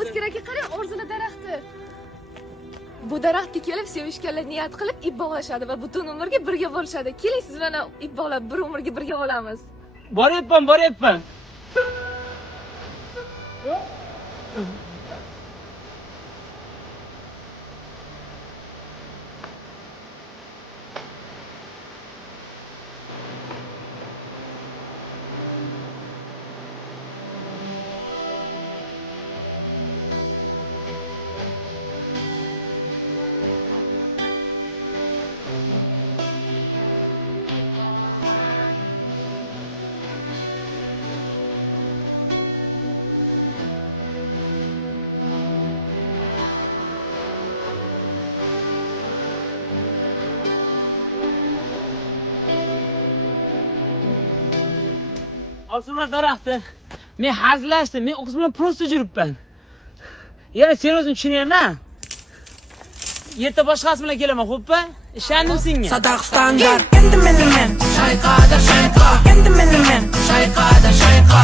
O'tkir aka qarang, orzula daraxti. Bu daraxtga kelib sevishganlar niyat qilib ip bog'lashadi va butun umrga birga bo'lishadi. Keling, siz bilan ip bog'lab bir umrga birga bo'lamiz. Boryapman. Osma daraxti. Men hazillashdim. Men o'qiz bilan prosta yuribman. Yana sen o'zing tushunyapsan. Erta boshqasi bilan kelaman, xo'pmi? Ishondim senga. Sadaq standart endi men